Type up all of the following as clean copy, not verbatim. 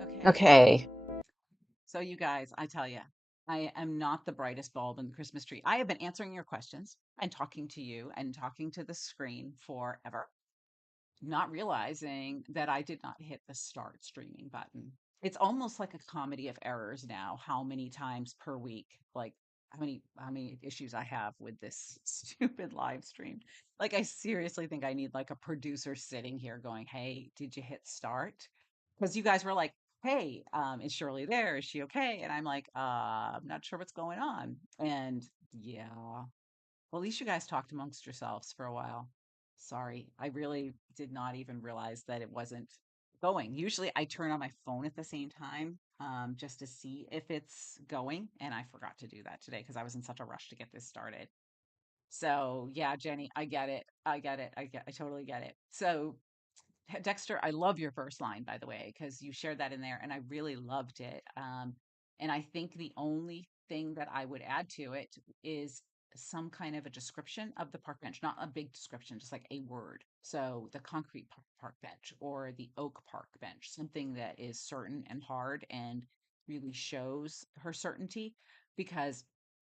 Okay. Okay. So you guys, I tell you, I am not the brightest bulb in the Christmas tree. I have been answering your questions and talking to you and talking to the screen forever, not realizing that I did not hit the start streaming button. It's almost like a comedy of errors now, how many times per week, like how many issues I have with this stupid live stream. Like I seriously think I need like a producer sitting here going, "Hey, did you hit start?" Because you guys were like, "Hey, is Shirley there? Is she okay?" And I'm like, I'm not sure what's going on." And yeah, well, at least you guys talked amongst yourselves for a while. Sorry, I really did not even realize that it wasn't going. Usually I turn on my phone at the same time, just to see if it's going, and I forgot to do that today because I was in such a rush to get this started. So yeah, Jenny, I get it. I get it. I totally get it. So Dexter, I love your first line, by the way, because you shared that in there and I really loved it. And I think the only thing that I would add to it is some kind of a description of the park bench, not a big description, just like a word. So the concrete park bench or the oak park bench, something that is certain and hard and really shows her certainty, because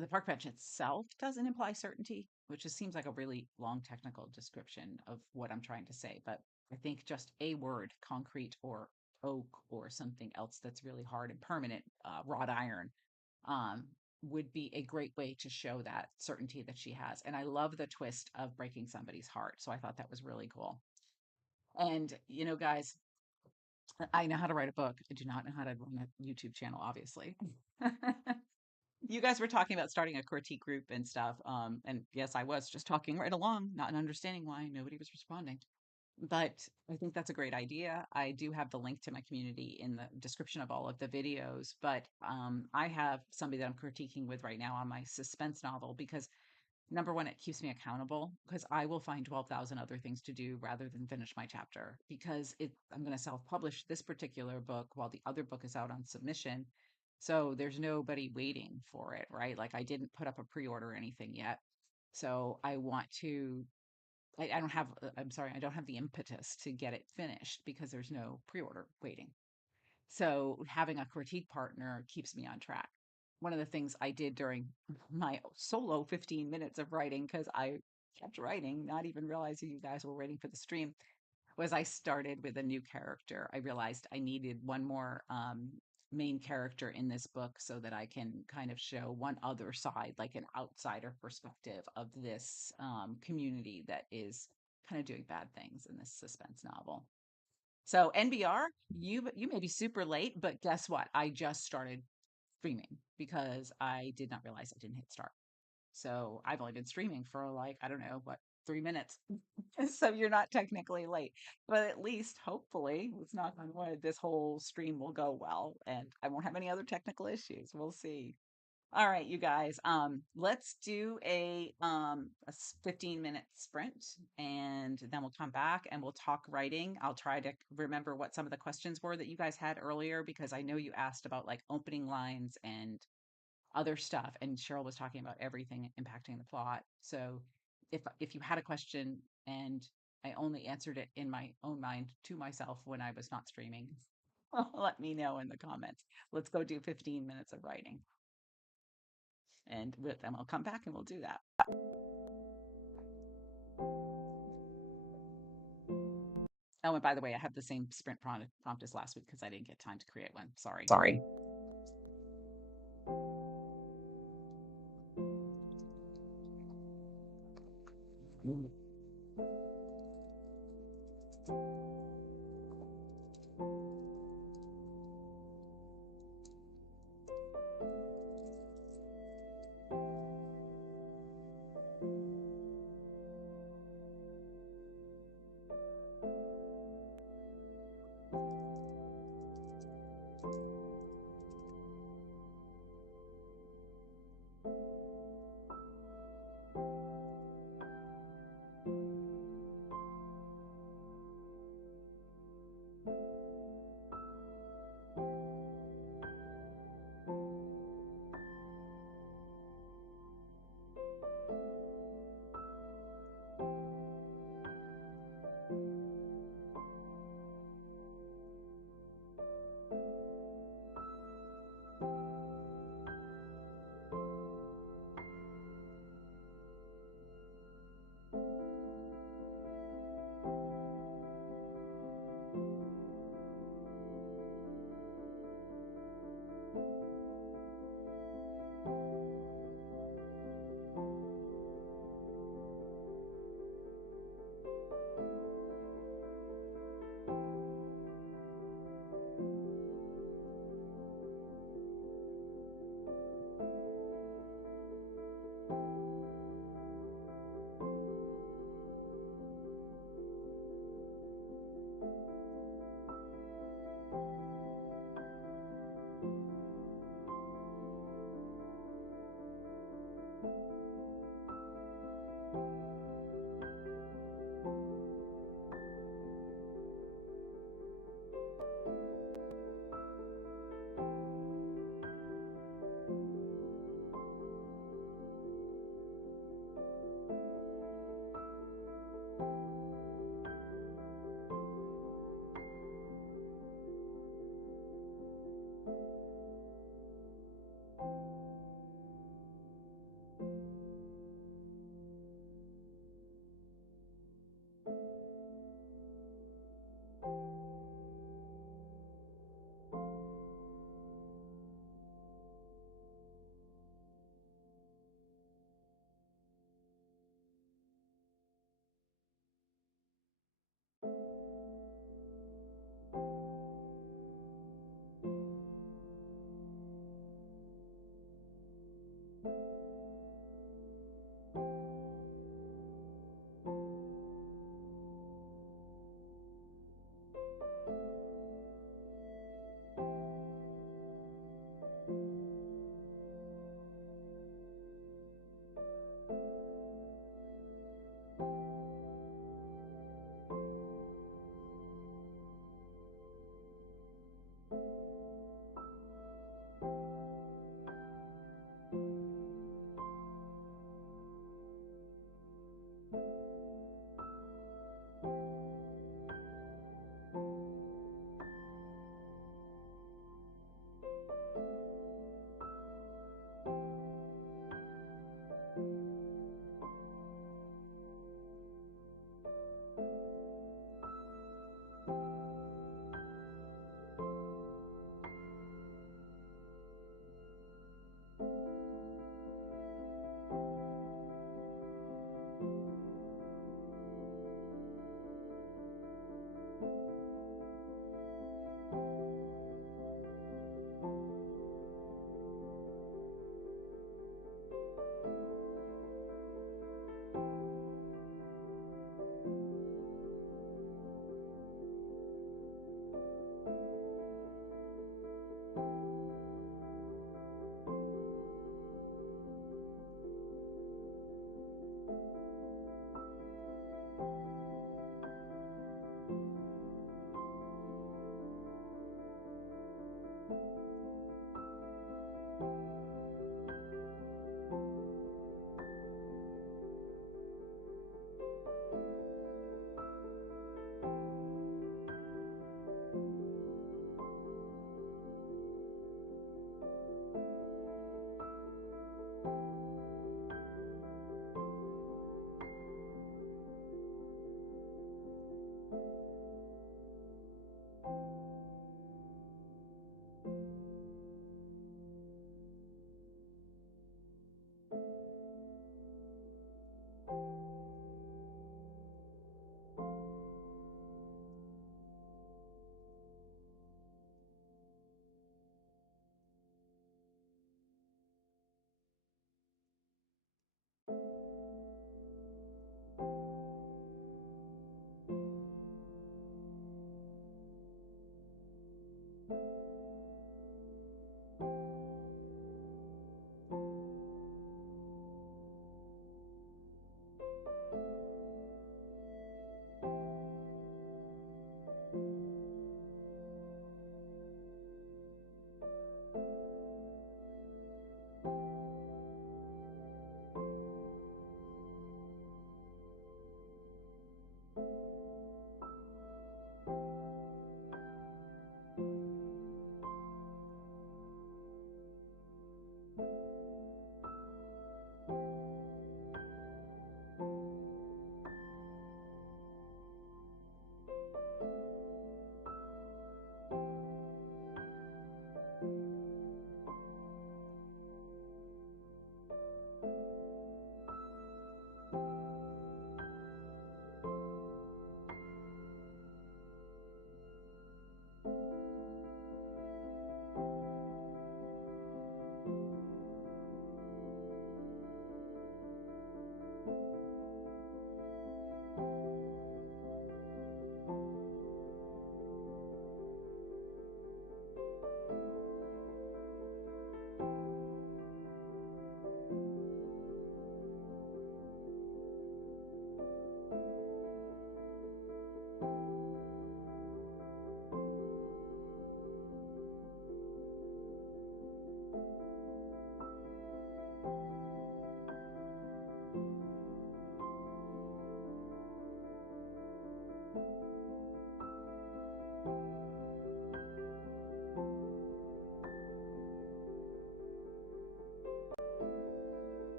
the park bench itself doesn't imply certainty, which just seems like a really long technical description of what I'm trying to say. But I think just a word, concrete or oak or something else that's really hard and permanent, wrought iron, um, would be a great way to show that certainty that she has. And I love the twist of breaking somebody's heart. So I thought that was really cool. And, guys, I know how to write a book. I do not know how to run a YouTube channel, obviously. You guys were talking about starting a critique group and stuff. And yes, I was just talking right along, not understanding why nobody was responding. But I think that's a great idea. I do have the link to my community in the description of all of the videos, but I have somebody that I'm critiquing with right now on my suspense novel because number one, it keeps me accountable because I will find 12,000 other things to do rather than finish my chapter because I'm going to self-publish this particular book while the other book is out on submission. So there's nobody waiting for it, right? Like I didn't put up a pre-order or anything yet. So I want to I don't have, I'm sorry, I don't have the impetus to get it finished because there's no pre-order waiting. So having a critique partner keeps me on track. One of the things I did during my solo 15 minutes of writing, because I kept writing, not even realizing you guys were waiting for the stream, was I started with a new character. I realized I needed one more main character in this book so that I can kind of show one other side, like an outsider perspective of this community that is kind of doing bad things in this suspense novel. So NBR, you may be super late, but guess what? I just started streaming because I did not realize I didn't hit start. So I've only been streaming for like, I don't know, what, 3 minutes. So you're not technically late, but at least hopefully, let's knock on wood, this whole stream will go well and I won't have any other technical issues. We'll see. All right, you guys, let's do a 15-minute sprint and then we'll come back and we'll talk writing. I'll try to remember what some of the questions were that you guys had earlier because I know you asked about like opening lines and other stuff, and Cheryl was talking about everything impacting the plot. So if you had a question and I only answered it in my own mind to myself when I was not streaming, let me know in the comments. Let's go do 15 minutes of writing, and then I'll come back and we'll do that. Oh, and by the way, I have the same sprint prompt as last week because I didn't get time to create one. Sorry. Sorry.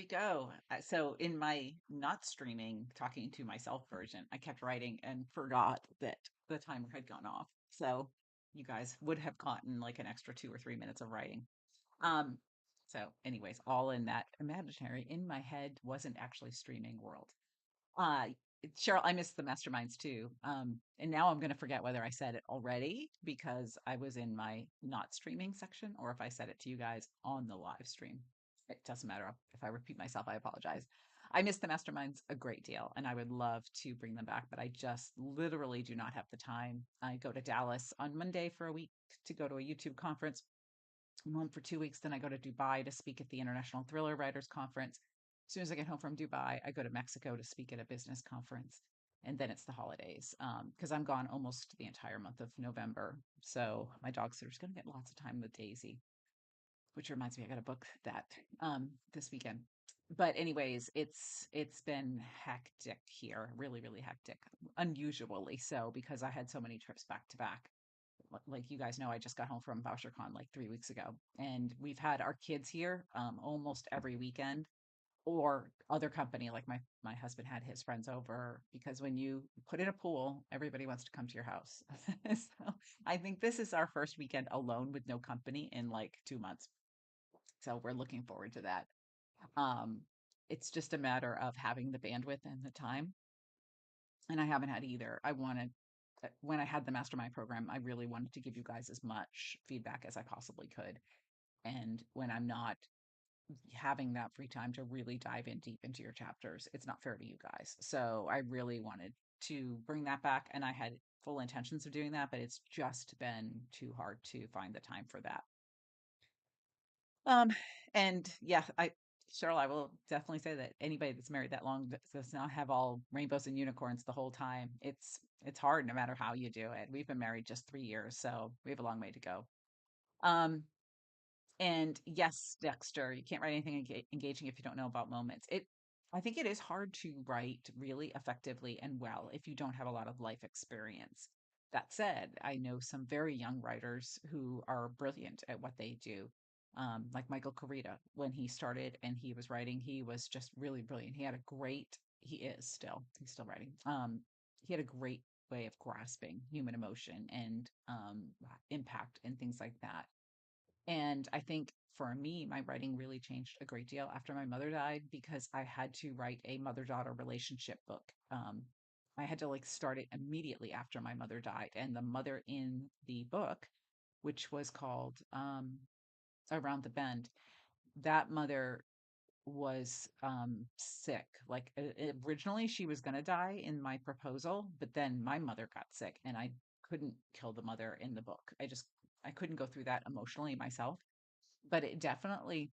we go. So in my not streaming, talking to myself version, I kept writing and forgot that the timer had gone off. So you guys would have gotten like an extra 2 or 3 minutes of writing. Um, so anyways, all in that imaginary in my head wasn't actually streaming world. Uh, Cheryl, I missed the masterminds too. And now I'm going to forget whether I said it already because I was in my not streaming section or if I said it to you guys on the live stream. It doesn't matter. If I repeat myself, I apologize. I miss the masterminds a great deal and I would love to bring them back, but I just literally do not have the time. I go to Dallas on Monday for a week to go to a YouTube conference. I'm home for 2 weeks. Then I go to Dubai to speak at the International Thriller Writers Conference. As soon as I get home from Dubai, I go to Mexico to speak at a business conference. And then it's the holidays because I'm gone almost the entire month of November. So my dog sitter's going to get lots of time with Daisy, which reminds me, I got to book that this weekend. But anyways, it's been hectic here, really, really hectic, unusually so because I had so many trips back to back. Like you guys know, I just got home from VoucherCon like 3 weeks ago, and we've had our kids here almost every weekend, or other company. Like my husband had his friends over because when you put in a pool, everybody wants to come to your house. So I think this is our first weekend alone with no company in like 2 months. So we're looking forward to that. Um, it's just a matter of having the bandwidth and the time, and I haven't had either. I wanted when I had the mastermind program, I really wanted to give you guys as much feedback as I possibly could. And when I'm not having that free time to really dive in deep into your chapters, it's not fair to you guys. So I really wanted to bring that back, and I had full intentions of doing that, but it's just been too hard to find the time for that. Um, and yeah, Cheryl, I will definitely say that anybody that's married that long does not have all rainbows and unicorns the whole time. It's hard no matter how you do it. We've been married just 3 years, so we have a long way to go. Um, and yes, Dexter, you can't write anything engaging if you don't know about moments. I think it is hard to write really effectively and well if you don't have a lot of life experience. That said, I know some very young writers who are brilliant at what they do. Like Michael Carita, when he started and he was writing, he was just really brilliant. He's still writing. He had a great way of grasping human emotion and impact and things like that. And I think for me, my writing really changed a great deal after my mother died because I had to write a mother daughter relationship book. I had to like start it immediately after my mother died. And the mother in the book, which was called Around the Bend, that mother was sick. Like originally, she was going to die in my proposal, but then my mother got sick and I couldn't kill the mother in the book. I couldn't go through that emotionally myself, but it definitely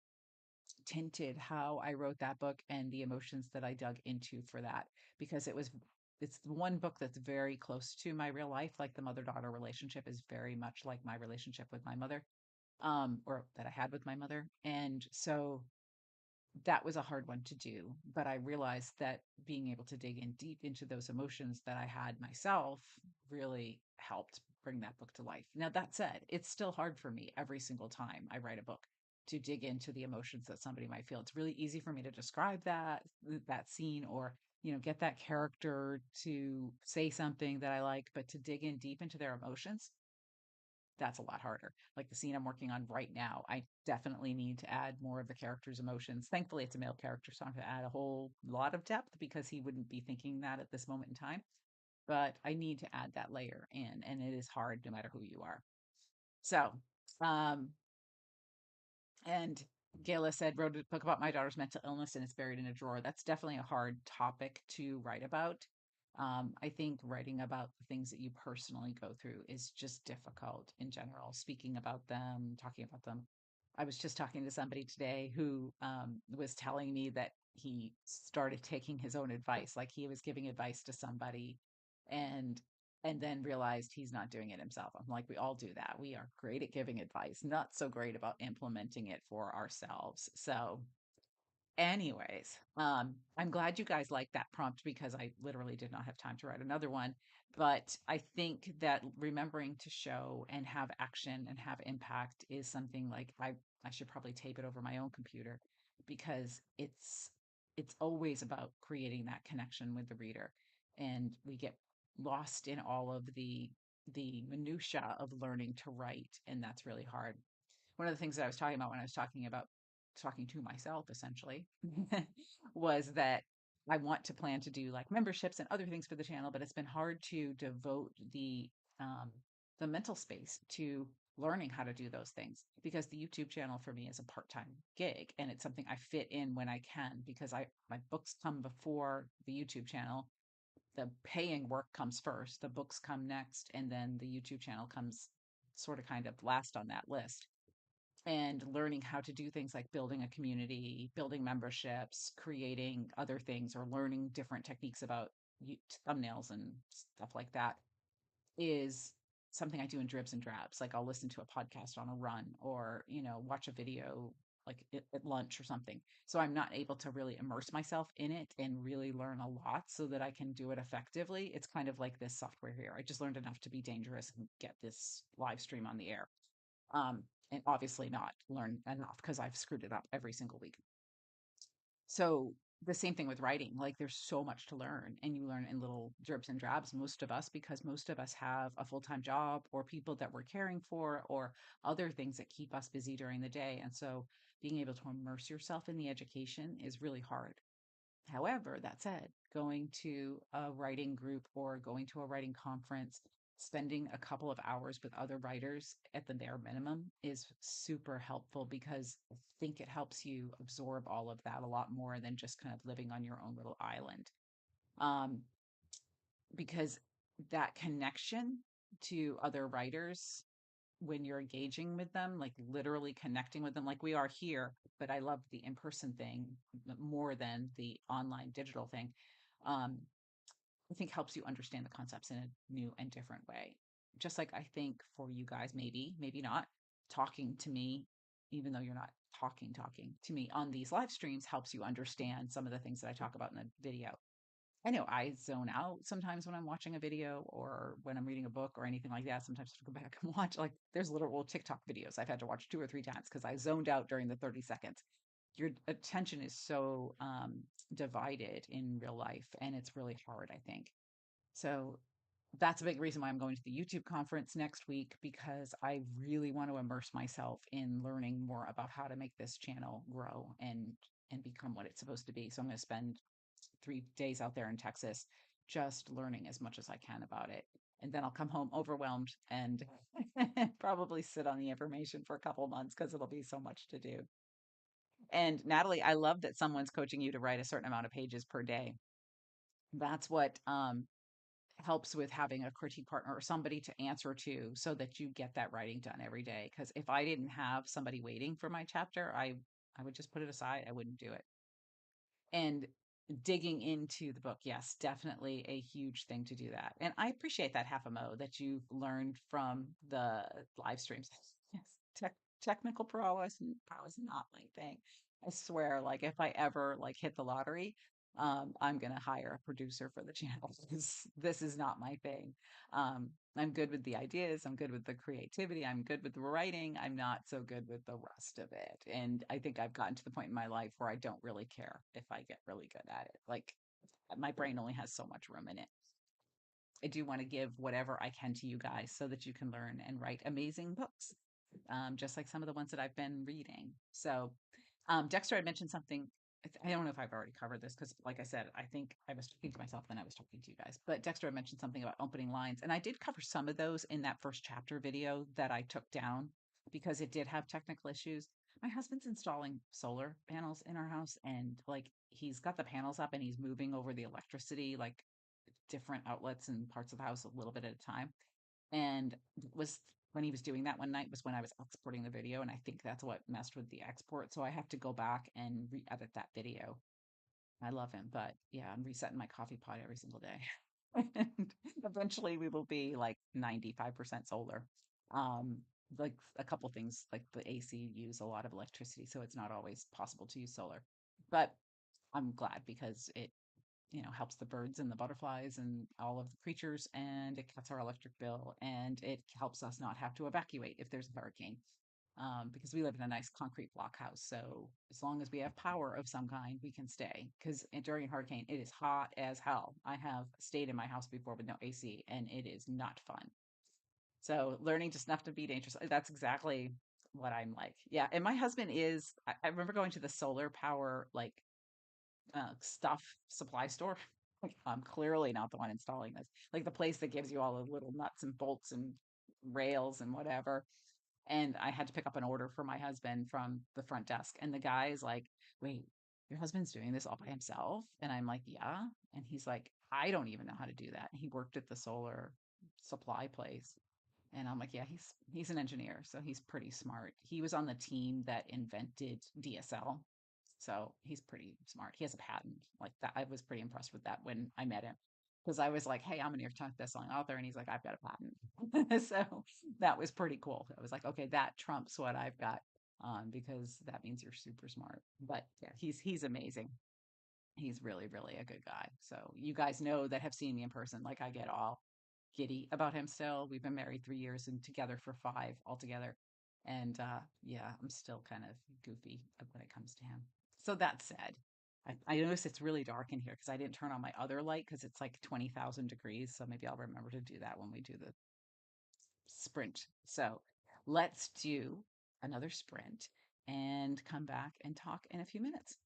tinted how I wrote that book and the emotions that I dug into for that because it's the one book that's very close to my real life. Like the mother daughter relationship is very much like my relationship with my mother, or that I had with my mother. And so that was a hard one to do, but I realized that being able to dig in deep into those emotions that I had myself really helped bring that book to life. Now, that said, it's still hard for me every single time I write a book to dig into the emotions that somebody might feel. It's really easy for me to describe that scene or get that character to say something that I like, but to dig in deep into their emotions, that's a lot harder. Like the scene I'm working on right now, I definitely need to add more of the character's emotions. Thankfully, it's a male character, so I have to add a whole lot of depth because he wouldn't be thinking that at this moment in time. But I need to add that layer in, and it is hard no matter who you are. So, um, and Gayla said, wrote a book about my daughter's mental illness and it's buried in a drawer. That's definitely a hard topic to write about. I think writing about the things that you personally go through is just difficult in general, speaking about them, talking about them. I was just talking to somebody today who was telling me that he started taking his own advice, like he was giving advice to somebody and and then realized he's not doing it himself. I'm like, we all do that. We are great at giving advice, not so great about implementing it for ourselves. So, anyways, I'm glad you guys liked that prompt because I literally did not have time to write another one. But I think that remembering to show and have action and have impact is something like I should probably tape it over my own computer because it's always about creating that connection with the reader, and we get lost in all of the minutia of learning to write, and that's really hard. One of the things that I was talking about when I was talking about talking to myself essentially was that I want to plan to do like memberships and other things for the channel, but it's been hard to devote um, the mental space to learning how to do those things because the YouTube channel for me is a part-time gig and it's something I fit in when I can because I my books come before the YouTube channel. The paying work comes first, the books come next, and then the YouTube channel comes sort of kind of last on that list. And learning how to do things like building a community, building memberships, creating other things, or learning different techniques about thumbnails and stuff like that is something I do in dribs and drabs. Like I'll listen to a podcast on a run or, watch a video like at lunch or something. So I'm not able to really immerse myself in it and really learn a lot so that I can do it effectively. It's kind of like this software here. I just learned enough to be dangerous and get this live stream on the air. Um, and obviously not learn enough because I've screwed it up every single week. So the same thing with writing, like there's so much to learn and you learn in little drips and drabs, most of us, because most of us have a full-time job or people that we're caring for or other things that keep us busy during the day. And so being able to immerse yourself in the education is really hard. However, that said, going to a writing group or going to a writing conference, spending a couple of hours with other writers at the bare minimum is super helpful because I think it helps you absorb all of that a lot more than just kind of living on your own little island. Um, because that connection to other writers when you're engaging with them, like literally connecting with them, like we are here, but I love the in person thing more than the online digital thing. Um, I think helps you understand the concepts in a new and different way. Just like I think for you guys, maybe not, talking to me, even though you're not talking to me on these live streams helps you understand some of the things that I talk about in the video. I know I zone out sometimes when I'm watching a video or when I'm reading a book or anything like that. Sometimes I have to go back and watch, like, there's literal TikTok videos I've had to watch two or three times because I zoned out during the 30 seconds. Your attention is so divided in real life, and it's really hard, I think. So that's a big reason why I'm going to the YouTube conference next week because I really want to immerse myself in learning more about how to make this channel grow and become what it's supposed to be. So I'm going to spend 3 days out there in Texas just learning as much as I can about it. And then I'll come home overwhelmed and probably sit on the information for a couple months because it'll be so much to do. And Natalie, I love that someone's coaching you to write a certain amount of pages per day. That's what helps with having a critique partner or somebody to answer to so that you get that writing done every day. Because if I didn't have somebody waiting for my chapter, I would just put it aside. I wouldn't do it. And digging into the book, yes, definitely a huge thing to do that. And I appreciate that half a mo that you've learned from the live streams. Yes, technical prowess not my thing. I swear, like if I ever like hit the lottery, I'm gonna hire a producer for the channel. This is not my thing. I'm good with the ideas. I'm good with the creativity. I'm good with the writing. I'm not so good with the rest of it. And I think I've gotten to the point in my life where I don't really care if I get really good at it. Like my brain only has so much room in it. I do want to give whatever I can to you guys so that you can learn and write amazing books, just like some of the ones that I've been reading. So, Dexter had mentioned something. I don't know if I've already covered this because, like I said, I think I was talking to myself then I was talking to you guys. But Dexter had mentioned something about opening lines, and I did cover some of those in that first chapter video that I took down because it did have technical issues. My husband's installing solar panels in our house, and like he's got the panels up and he's moving over the electricity like different outlets and parts of the house a little bit at a time. And was when he was doing that one night was when I was exporting the video. And I think that's what messed with the export. So I have to go back and re edit that video. I love him, but yeah, I'm resetting my coffee pot every single day. And eventually we will be like 95% solar. Um, like a couple things like the AC use a lot of electricity, so it's not always possible to use solar. But I'm glad because it helps the birds and the butterflies and all of the creatures, and it cuts our electric bill, and it helps us not have to evacuate if there's a hurricane. because we live in a nice concrete block house. So as long as we have power of some kind, we can stay. Because during a hurricane, it is hot as hell. I have stayed in my house before with no AC, and it is not fun. So learning just enough to be dangerous. That's exactly what I'm like. Yeah. And my husband is, I remember going to the solar power, like stuff supply store. Like, I'm clearly not the one installing this. Like the place that gives you all the little nuts and bolts and rails and whatever. And I had to pick up an order for my husband from the front desk. And the guy is like, wait, your husband's doing this all by himself? And I'm like, yeah. And he's like, I don't even know how to do that. And he worked at the solar supply place. And I'm like, yeah, he's an engineer, so he's pretty smart. He was on the team that invented DSL. So he's pretty smart. He has a patent like that. I was pretty impressed with that when I met him because I was like, hey, I'm a New York Times bestselling author. And he's like, I've got a patent. So that was pretty cool. I was like, okay, that trumps what I've got because that means you're super smart. But yeah, he's amazing. He's really, really a good guy. So you guys know that have seen me in person, like I get all giddy about him still. We've been married 3 years and together for five altogether. And yeah, I'm still kind of goofy when it comes to him. So that said, I notice it's really dark in here because I didn't turn on my other light because it's like 20,000 degrees. So maybe I'll remember to do that when we do the sprint. So let's do another sprint and come back and talk in a few minutes.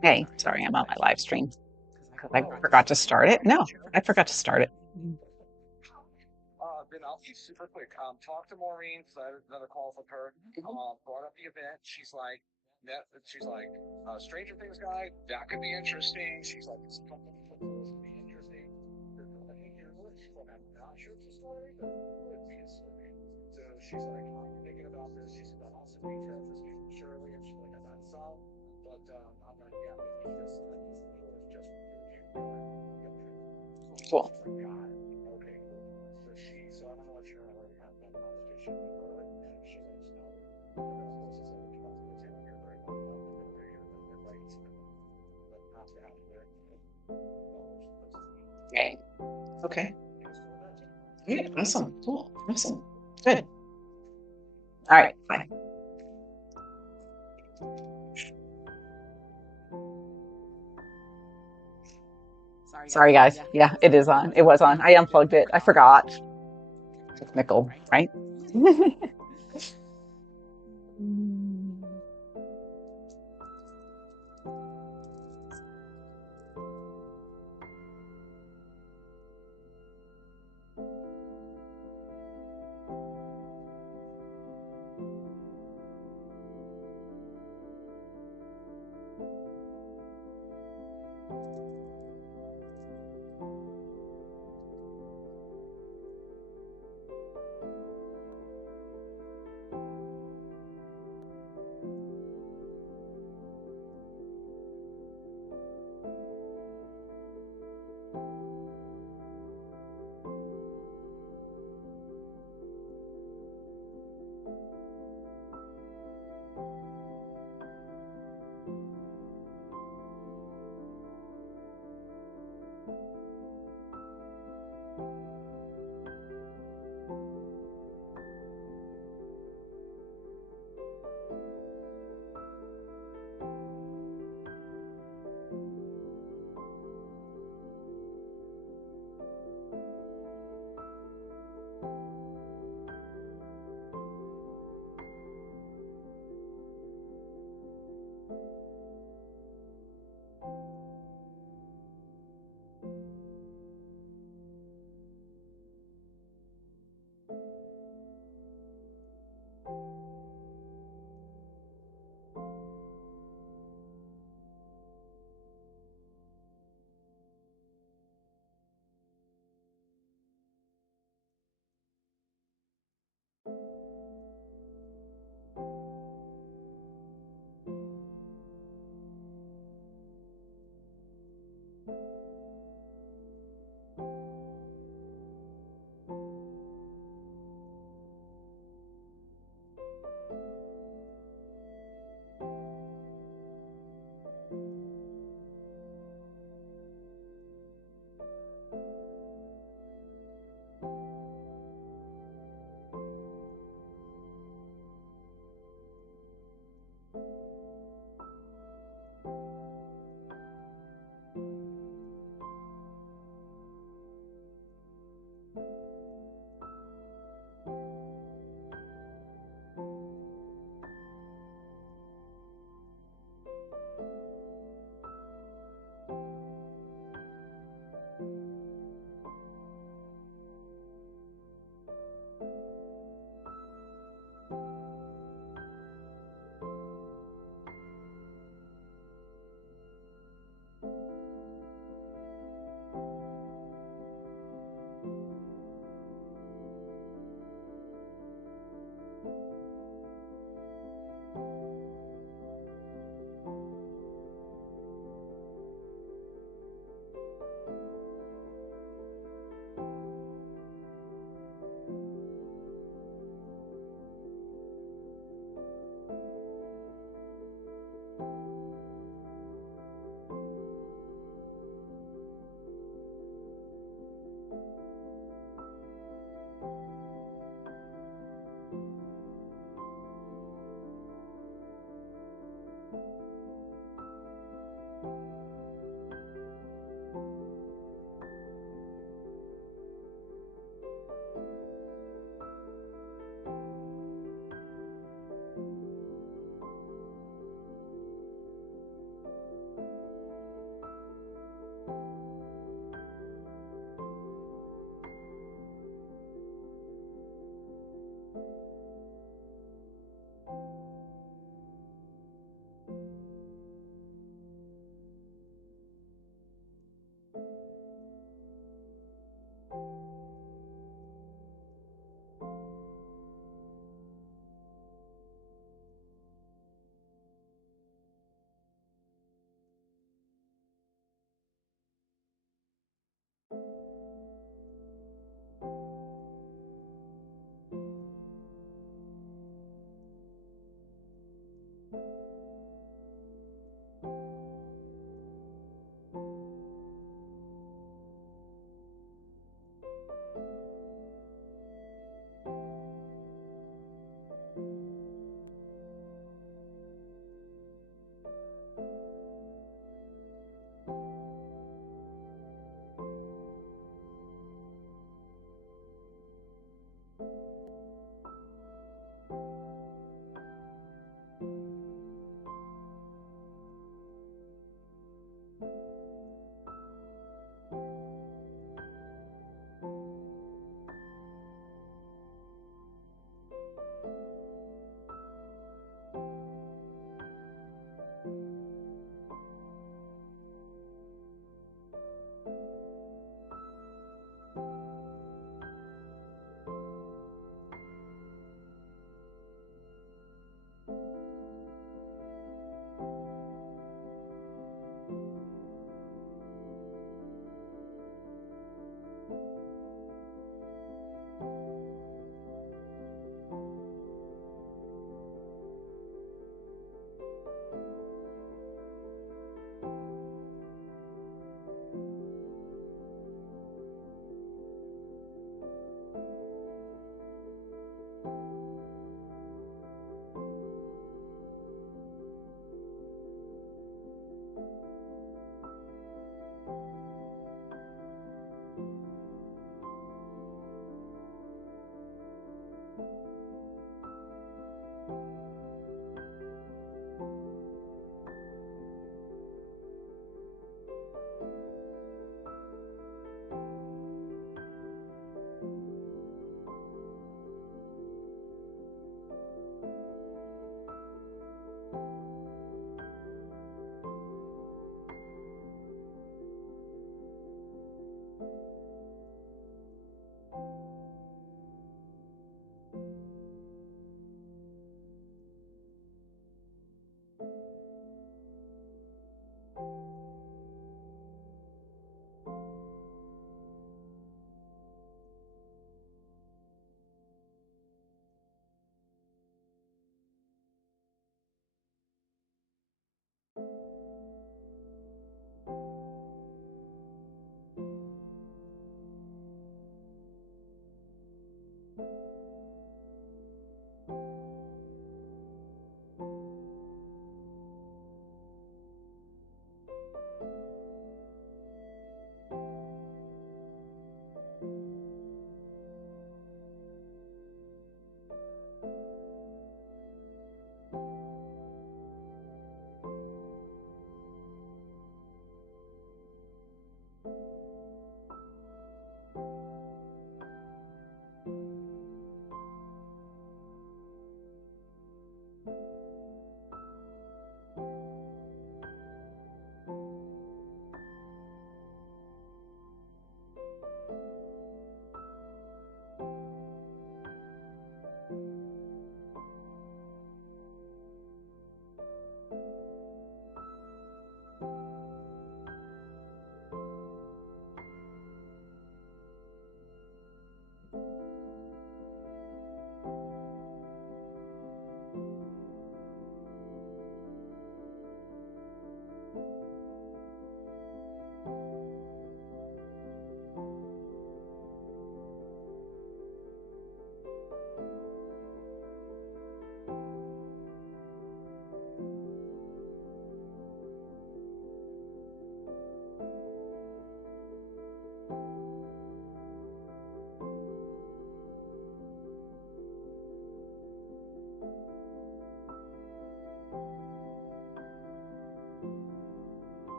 Hey, sorry, I'm on my live stream because I forgot to start it. No, I forgot to start it. Cool. Okay. Okay. Yeah, awesome. Cool. Awesome. Good. All right. Bye. Sorry, guys. Yeah, it is on. It was on. I unplugged it. I forgot. Technical, right?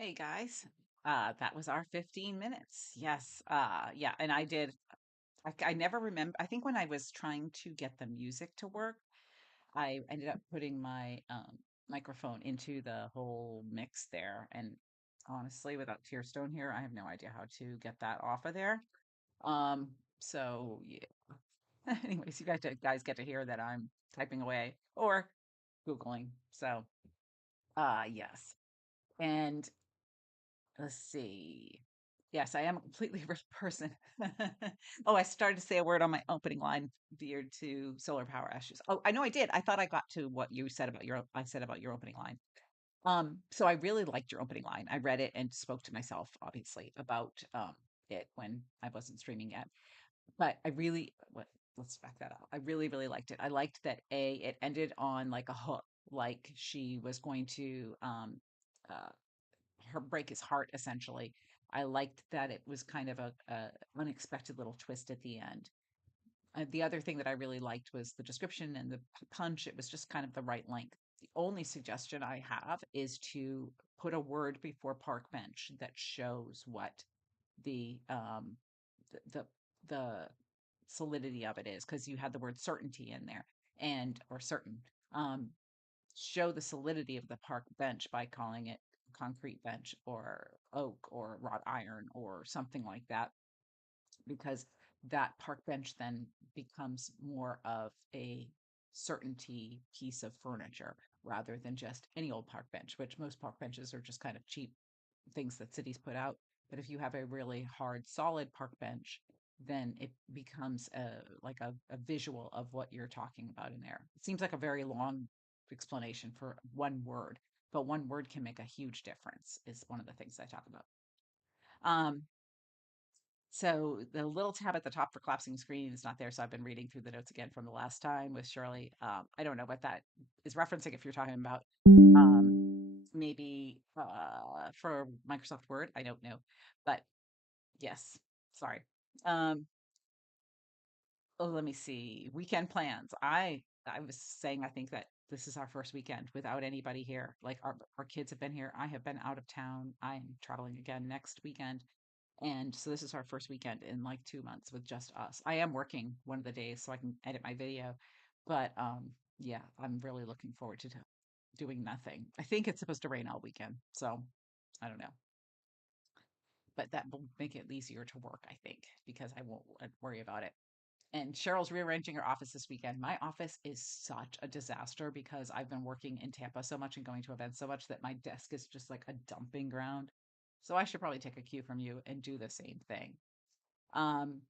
Hey guys, that was our 15 minutes. Yes, yeah, and I did. I never remember. I think when I was trying to get the music to work, I ended up putting my microphone into the whole mix there. And honestly, without Tearstone here, I have no idea how to get that off of there. So yeah. Anyways, you guys get to hear that I'm typing away or Googling. So, yes. And let's see. Yes, I am a completely different person. Oh, I started to say a word on my opening line, veered to solar power issues. Oh, I know I did. I thought I got to what you said about I said about your opening line. So I really liked your opening line. I read it and spoke to myself, obviously, about it when I wasn't streaming yet. But I really, let's back that up. I really, really liked it. I liked that it ended on like a hook, like she was going to uh, her break his heart essentially. I liked that it was kind of a unexpected little twist at the end. The other thing that I really liked was the description and the punch. It was just kind of the right length. The only suggestion I have is to put a word before park bench that shows what the the the solidity of it is, because you had the word certainty in there, and or certain. Um, Show the solidity of the park bench by calling it concrete bench or oak or wrought iron or something like that, because that park bench then becomes more of a certainty piece of furniture rather than just any old park bench, which most park benches are just kind of cheap things that cities put out. But if you have a really hard, solid park bench, then it becomes a visual of what you're talking about in there. It seems like a very long explanation for one word, but one word can make a huge difference, is one of the things I talk about. Um, so the little tab at the top for collapsing screen is not there. So I've been reading through the notes again from the last time with Shirley. I don't know what that is referencing, if you're talking about maybe for Microsoft Word. I don't know. But yes, sorry. Um, oh, let me see. Weekend plans. I was saying I think that this is our first weekend without anybody here. Like our kids have been here. I have been out of town. I'm traveling again next weekend. And so this is our first weekend in like 2 months with just us. I am working one of the days so I can edit my video. But yeah, I'm really looking forward to doing nothing. I think it's supposed to rain all weekend. So I don't know. But that will make it easier to work, I think, because I won't worry about it. And Cheryl's rearranging her office this weekend. My office is such a disaster because I've been working in Tampa so much and going to events so much that my desk is just like a dumping ground. So I should probably take a cue from you and do the same thing. Um,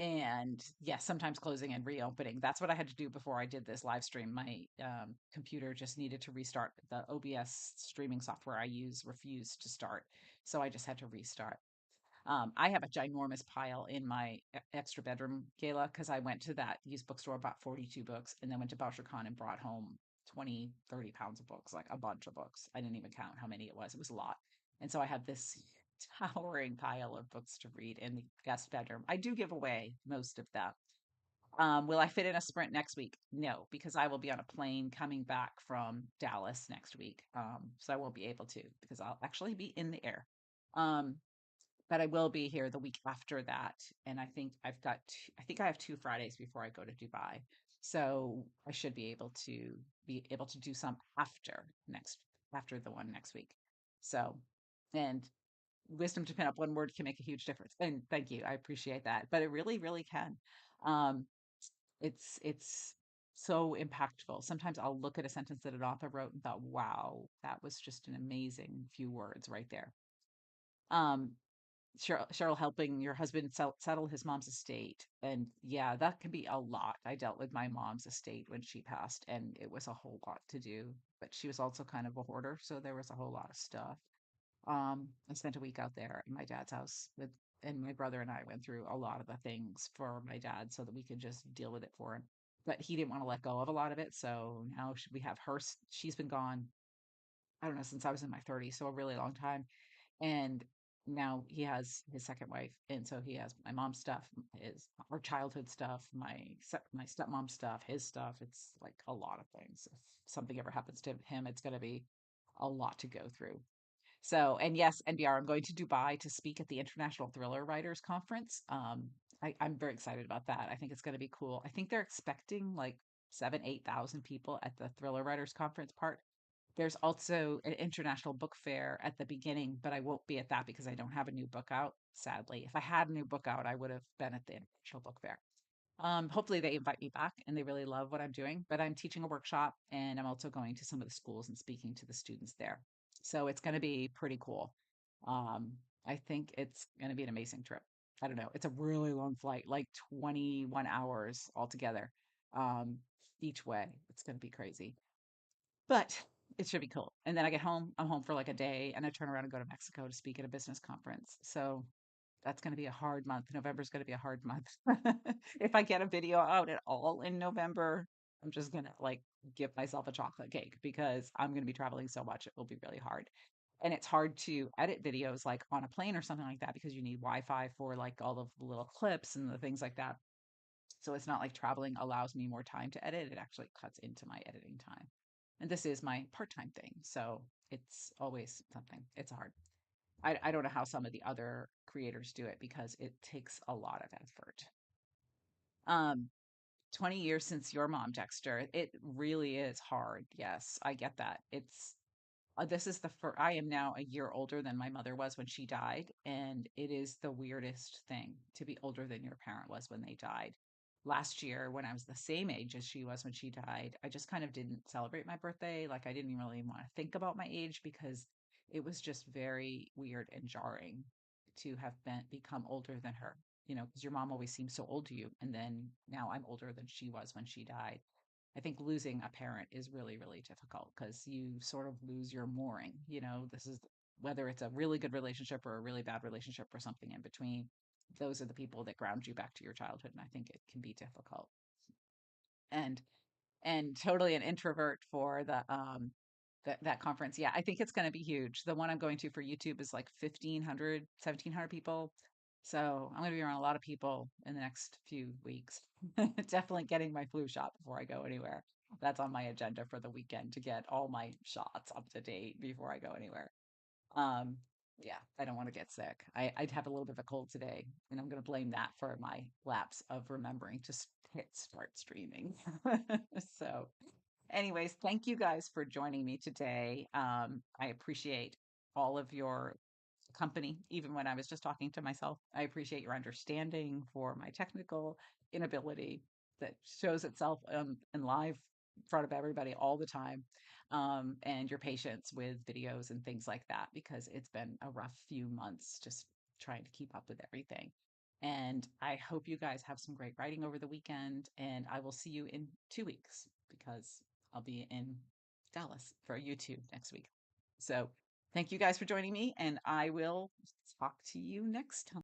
and yes, sometimes closing and reopening. That's what I had to do before I did this live stream. My computer just needed to restart. The OBS streaming software I use refused to start. So I just had to restart. I have a ginormous pile in my extra bedroom, Kayla, because I went to that used bookstore, bought 42 books, and then went to BoucherCon and brought home 20, 30 pounds of books, like a bunch of books. I didn't even count how many it was. It was a lot. And so I have this towering pile of books to read in the guest bedroom. I do give away most of them. Will I fit in a sprint next week? No, because I will be on a plane coming back from Dallas next week. So I won't be able to, because I'll actually be in the air. Um, but I will be here the week after that. And I think I have 2 Fridays before I go to Dubai. So I should be able to do some after the one next week. So, and wisdom to pin up one word can make a huge difference. And thank you. I appreciate that. But it really, really can. Um, it's so impactful. Sometimes I'll look at a sentence that an author wrote and thought, wow, that was just an amazing few words right there. Um, Cheryl helping your husband settle his mom's estate. And yeah, that can be a lot. I dealt with my mom's estate when she passed, and it was a whole lot to do. But she was also kind of a hoarder, so there was a whole lot of stuff. I spent a week out there in my dad's house and my brother and I went through a lot of the things for my dad so that we could just deal with it for him. But he didn't want to let go of a lot of it, so now we have her. She's been gone, I don't know, since I was in my 30s, so a really long time. And now he has his second wife, and so he has my mom's stuff, his our childhood stuff, my stepmom's stuff, his stuff. It's like a lot of things. If something ever happens to him, it's going to be a lot to go through. So, and yes, NBR, I'm going to Dubai to speak at the International Thriller Writers Conference. I'm very excited about that. I think it's going to be cool. I think they're expecting like 8,000 people at the Thriller Writers Conference part. There's also an international book fair at the beginning, but I won't be at that because I don't have a new book out, sadly. If I had a new book out, I would have been at the international book fair. Hopefully they invite me back and they really love what I'm doing, but I'm teaching a workshop and I'm also going to some of the schools and speaking to the students there. So it's going to be pretty cool. Um, I think it's going to be an amazing trip. I don't know. It's a really long flight, like 21 hours altogether, um, each way. It's going to be crazy, but it should be cool. And then I get home. I'm home for like a day and I turn around and go to Mexico to speak at a business conference. So that's going to be a hard month. November is going to be a hard month. If I get a video out at all in November, I'm just going to like give myself a chocolate cake because I'm going to be traveling so much. It will be really hard. And it's hard to edit videos like on a plane or something like that because you need Wi-Fi for like all of the little clips and the things like that. So it's not like traveling allows me more time to edit. It actually cuts into my editing time. And this is my part-time thing. So it's always something. It's hard. I don't know how some of the other creators do it because it takes a lot of effort. Um, 20 years since your mom, Dexter. It really is hard. Yes, I get that. This is the first, I am now a year older than my mother was when she died. And it is the weirdest thing to be older than your parent was when they died. Last year, when I was the same age as she was when she died, I just kind of didn't celebrate my birthday. Like, I didn't really want to think about my age because it was just very weird and jarring to have become older than her, because your mom always seemed so old to you. And then now I'm older than she was when she died. I think losing a parent is really, really difficult because you sort of lose your mooring. This is whether it's a really good relationship or a really bad relationship or something in between. Those are the people that ground you back to your childhood. And I think it can be difficult. And totally an introvert for that conference. Yeah, I think it's going to be huge. The one I'm going to for YouTube is like 1,500, 1,700 people. So I'm going to be around a lot of people in the next few weeks. Definitely getting my flu shot before I go anywhere. That's on my agenda for the weekend to get all my shots up to date before I go anywhere. Um, yeah, I don't want to get sick. I'd have a little bit of a cold today, and I'm going to blame that for my lapse of remembering to hit start streaming. So, anyways, thank you guys for joining me today. I appreciate all of your company, even when I was just talking to myself. I appreciate your understanding for my technical inability that shows itself in live in front of everybody all the time, and your patience with videos and things like that, because it's been a rough few months just trying to keep up with everything. And I hope you guys have some great writing over the weekend, and I will see you in 2 weeks because I'll be in Dallas for YouTube next week. So thank you guys for joining me, and I will talk to you next time.